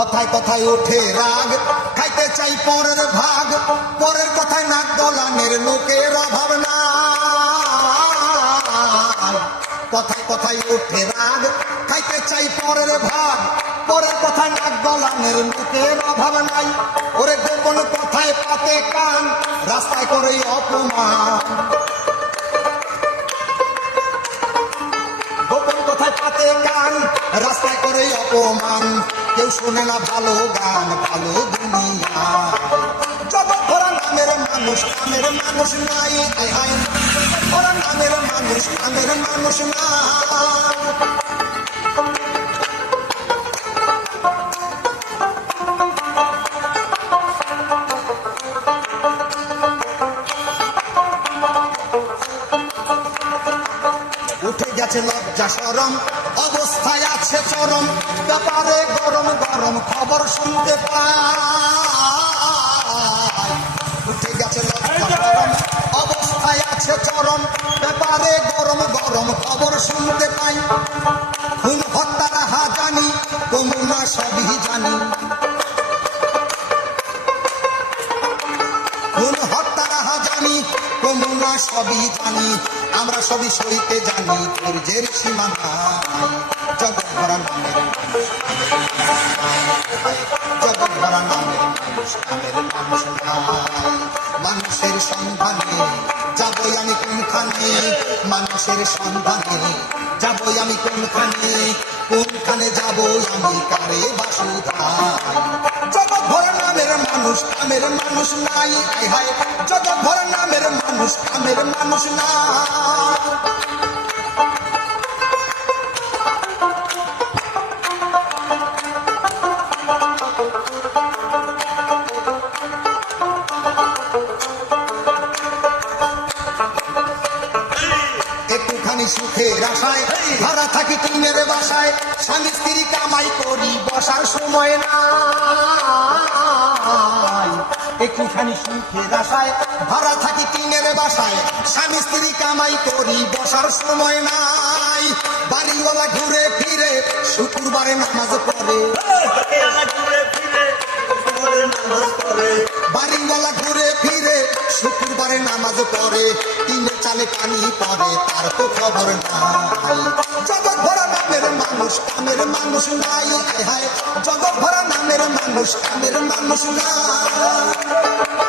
কথায় কথায় ওঠে রাগ, খাইতে চাই পরের ভাগ, পরের কথায় নাক গলানের লোকের অভাব নাই। কথায় কথায় ওঠে রাগ, খাইতে চাই পরের ভাগ, পরের কথায় নাক গলানের লোকের অভাব নাই। ওরে গোপন কথায় পাতে কান, রাস্তায় করে অপমান। গোপন কথায় পাতে কান, রাস্তায় করে অপমান। কেউ শোনে না ভালো গান, ভালো দুনিয়া। জগৎ ভরা নামের মানুষ, নামের মানুষ নাই। আয় হায়, জগৎ ভরা নামের মানুষ, নামের মানুষ নাই। উঠে গেছে লজ্জা শরম, অবস্থায় আছে চরম। ব্যাপারে গরম গরম খবর শুনতে পাই। উঠে গেছে লজ্জা শরম, অবস্থায় আছে চরম। ব্যাপারে গরম গরম খবর শুনতে পাই। খুন হত্যার হাজানি, কমুনা সবই জানি। খুন হত্যার হাজানি, কমুনা সবই জানি। আমরা সবই সইতে জানি, ধৈর্যের সীমা নাই। জগৎ ভরা নামের মানুষ, জগৎ ভরা নামের মানুষ, নামের মানুষ নাই। মানুষের সন্ধানে যাবই আমি কোনখানে, মানুষের সন্ধানে যাবই আমি কোনখানে। কোনখানে যাবই আমি, কারে বাসুধাই। জগৎ ভরা নামের মানুষ, নামের মানুষ নাই। আয় হায়, জগৎ ভরা নামের মানুষ, নামের মানুষ নাই। একটুখানি সুখের আশায় ভাড়া থাকি টিনের বাসায়। স্বামী স্ত্রী কামাই করি, বসার সময় নাই। একটুখানি সুখের আশায় ভাড়া থাকি টিনের বাসায়। স্বামী স্ত্রী কামাই করি, বসার সময় নাই। বাড়িওয়ালা ঘুরে ফিরে শুক্রবারে নামাজ পড়ে। বাড়িওয়ালা ঘুরে ফিরে শুক্রবারে নামাজ পড়ে। তিনে চালে পানি পড়ে, তার তো খবর নাই। জগৎ ভরা নামের মানুষ, নামের মানুষ নাই। আয় হায়, জগৎ ভরা নামের মানুষ, নামের মানুষ নাই।